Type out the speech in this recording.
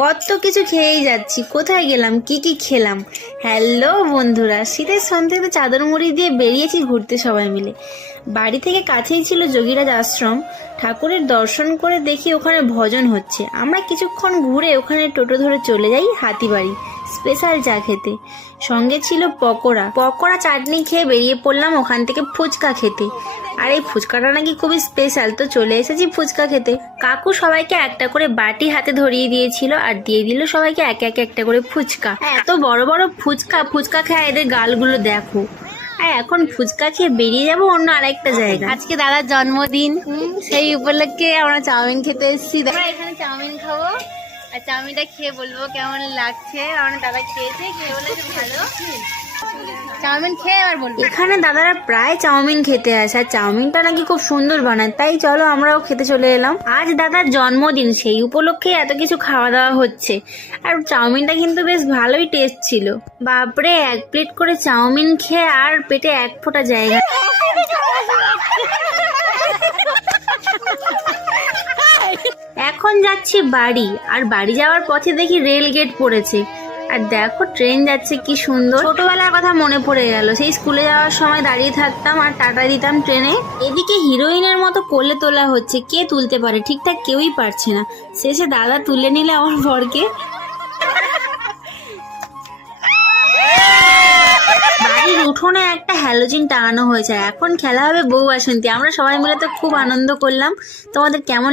কত কিছু খেয়েই যাচ্ছি, কোথায় গেলাম, কি কি খেলাম। হ্যালো বন্ধুরা, শীতের সন্ধ্যেতে চাদর মুড়ি দিয়ে বেরিয়েছি ঘুরতে সবাই মিলে। বাড়ি থেকে কাছেই ছিল যোগীরাজ আশ্রম। ঠাকুরের দর্শন করে দেখি ওখানে ভজন হচ্ছে। আমরা কিছুক্ষণ ঘুরে ওখানে টোটো ধরে চলে যাই হাতিবাড়ি স্পেশাল চা খেতে। সঙ্গে ছিল পকোড়া পকোড়া চাটনি খেয়ে বেরিয়ে পড়লাম ওখান থেকে ফুচকা খেতে। আর এই ফুচকাটা নাকি খুবই স্পেশাল, তো চলে এসেছি ফুচকা খেতে। কাকু সবাইকে একটা করে বাটি হাতে ধরিয়ে দিয়েছিল আর দিয়ে দিল সবাইকে একে একে একটা করে ফুচকা। এত বড় বড় ফুচকা, ফুচকা খেয়ে এদের গালগুলো দেখো। আর এখন ফুচকা খেয়ে বেরিয়ে যাবো অন্য আরেকটা জায়গা। আজকে দাদার জন্মদিন, সেই উপলক্ষে আমরা চাউমিন খেতে এসেছি। আমরা এখানে চাউমিন খাবো আর চাউমিনটা খেয়ে বলবো কেমন লাগছে। আমরা দাদা খেয়েছে, খেয়ে বলেছে ভালো। চাউমিন খেয়ে আবার বলবো। এখানে দাদারা প্রায় চাউমিন খেতে আসে আর চাউমিনটা নাকি খুব সুন্দর বানায়, তাই চলো আমরাও খেতে চলে এলাম। আজ দাদার জন্মদিন, সেই উপলক্ষে এত কিছু খাওয়া দাওয়া হচ্ছে। আর চাউমিনটা কিন্তু বেশ ভালোই টেস্ট ছিল। বাপরে, 1 প্লেট করে চাউমিন খেয়ে আর পেটে 1 ফোঁটা জায়গা। এখন যাচ্ছি বাড়ি, আর বাড়ি যাওয়ার পথে দেখি রেল গেট পড়েছে। আর দেখো ট্রেন যাচ্ছে, কি সুন্দর। ছোটবেলার কথা মনে পড়ে গেল, সেই স্কুলে যাওয়ার সময় দাঁড়িয়ে থাকতাম আর টাটা দিতাম ট্রেনে। এদিকে হিরোইনের মতো কোলে তোলা হচ্ছে, কে তুলতে পারে, ঠিকঠাক কেউই পারছে না। শেষে দাদা তুলে নিলে আমার বরকে। বাড়ির উঠোনে একটা হ্যালোজিন টাঙানো হয়েছে, এখন খেলা হবে বউ বাসন্তী। আমরা সবাই মিলে তো খুব আনন্দ করলাম। তোমাদের কেমন